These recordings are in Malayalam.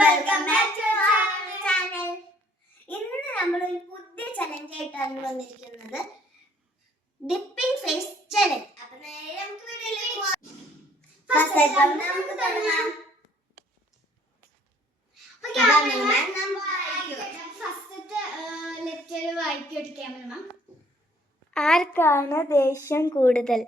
Welcome back to channel. ഇന്ന് നമ്മൾ ഒരു പുതിയ ചലഞ്ച് ആയിട്ടാണ് വന്നിരിക്കുന്നത്, ഡിപ്പിംഗ് ഫേസ് ചലഞ്ച്. അപ്പോൾ നേരെ നമുക്ക് വീഡിയോയിലേക്ക് പോകാം. ഫസ്റ്റ് നമുക്ക് തുടങ്ങാം. ഫസ്റ്റത്തെ ലെറ്റർ വായിക്കട്ടെ ക്യാമറമാൻ. ആർക്കാണ് ദേഷ്യം കൂടുതൽ?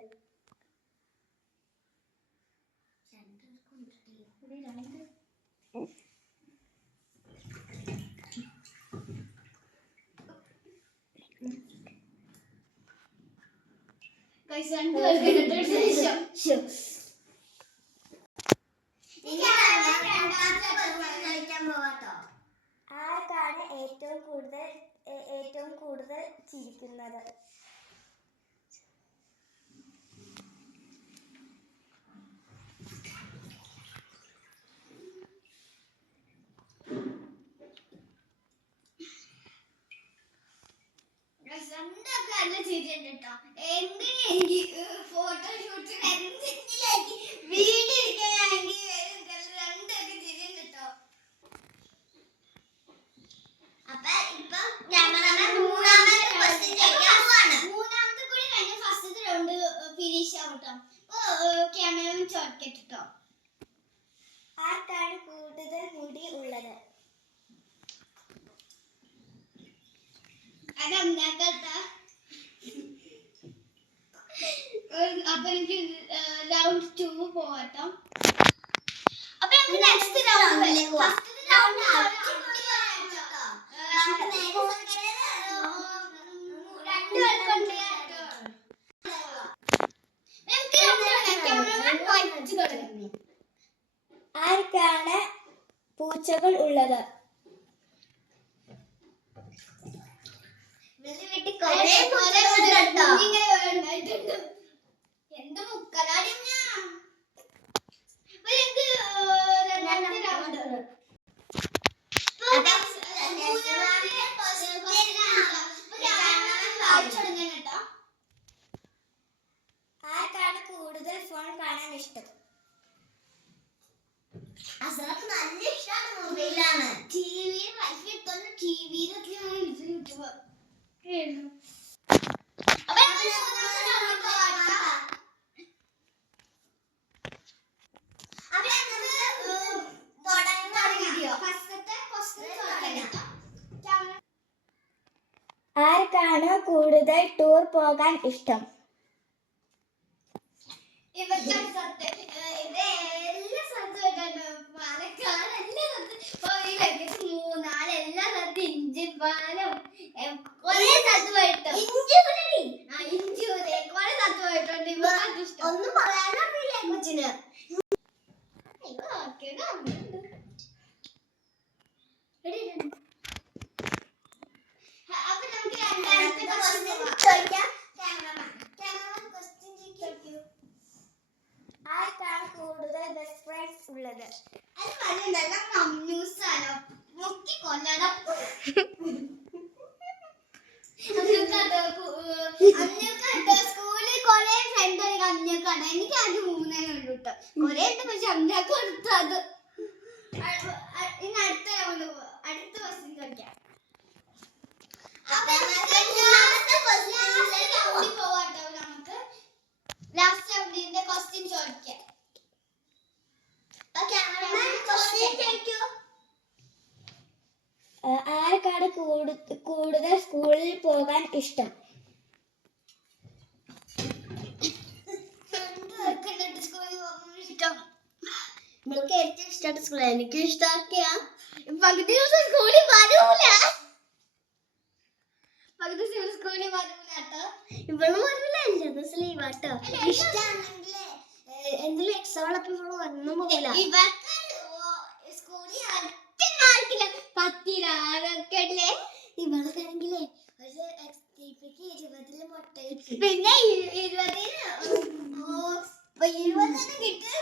ആർക്കാണ് ഏറ്റവും കൂടുതൽ ചിരിക്കുന്നത്? ഫോട്ടോഷൂട്ടിന് എന്തെങ്കിലും വീഡിയോ എടുക്കാനാണെങ്കിൽ രണ്ടൊക്കെ ചിരിട്ടോ. അപ്പൊ ഇപ്പൊ ക്യാമറമാൻ മൂന്നാമത്തെ ക്വസ്റ്റ്യൻ ചോദിക്കാൻ പോവാണ്. മൂന്നാമത്തെ കൂടി കഴിഞ്ഞ ഫസ്റ്റത്തെ റൗണ്ട് ഫിനിഷ് ആവട്ടോ. ക്യാമറമാൻ ചോദിക്കട്ടോ. ആർക്കാണ് കൂടുതൽ മുടി ഉള്ളത്? അപ്പൊ എനിക്ക് റൗണ്ട് 2 പോവാട്ടോ. അപ്പൊ നമുക്ക് നെക്സ്റ്റ് റൗണ്ടിലേക്ക് പോവാം. ആർക്കാണ് പൂച്ചകൾ ഉള്ളത്? ആർക്കാണ് കൂടുതൽ ഫോൺ കാണാൻ ഇഷ്ടം? അസറക്ക് നല്ല ഇഷ്ടമാണ് മൊബൈലാണ്. ടിവിയിൽ വൈഫൈ എടുത്തോണ്ട് ടിവിയിലൊക്കെ യൂട്യൂബ്. ആർക്കാണ് കൂടുതൽ ടൂർ പോകാൻ ഇഷ്ടം? ഒന്നും പറയാനറിയില്ല കൊച്ചിന്. ആർക്കാണ് കൂടുതൽ ബെസ്റ്റ് ഫ്രണ്ട്സ് ഉള്ളത്? സ്കൂളിൽ കൊറേ ഫ്രണ്ട് അഞ്ഞക്കാണ്. എനിക്ക് അത് 3 ഉള്ളൂ കേട്ടോ. കൊറേ ഉണ്ട്, പക്ഷെ അഞ്ഞക്ക് കൊടുത്തത്. ഇനി അടുത്ത റൗണ്ട് അടുത്ത ക്വസ്റ്റ്യൻ ചോദിക്കാം. നമുക്ക് ലാസ്റ്റ് റൗണ്ടിന്റെ ക്വസ്റ്റ്യൻ ചോദിക്കാം. ആർക്കാണ് കൂടുതൽ സ്കൂളിൽ പോകാൻ ഇഷ്ടം? നമ്മൾക്ക് ഏറ്റവും ഇഷ്ടപ്പെട്ട സ്കൂൾ എനിക്ക് ഇഷ്ടമാക്കിയ പകുതി ദിവസം സ്കൂളിൽ വരൂല. പകുതി ദിവസം സ്കൂളിൽ വരൂലാട്ടോ. ഇവളും വരൂല, എല്ലാ ദിവസം ലീവാട്ടോ. ഇഷ്ടമാണെങ്കിൽ എന്തെങ്കിലും എക്സാം ഉള്ളപ്പോൾ ഇവള് ഒന്നും പോകില്ല. സ്കൂളിൽ ആർക്കില്ല 10 ഇവളൊക്കെയാണെങ്കിലേ ഒരു 20 മുട്ട പിന്നെ 20 കിട്ടിയ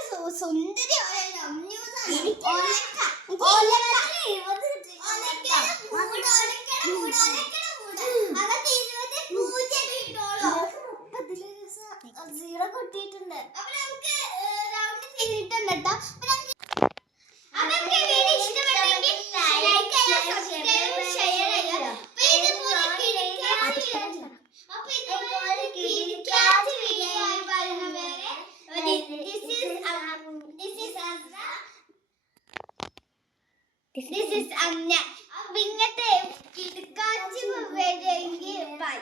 സുന്ദരി സീറോ കിട്ടിയിട്ടുണ്ട്. അപ്പൊ നമുക്ക് റൗണ്ട് ചെയ്തിട്ടുണ്ട് കേട്ടോ. അതൊക്കെ വീഡിയോ ഇഷ്ടപ്പെട്ട ദിസ് ഇസ് അമ്ന. അപ്പൊ ഇങ്ങനത്തെ കിടക്കാച്ചി വരെയെങ്കിൽ ബൈ.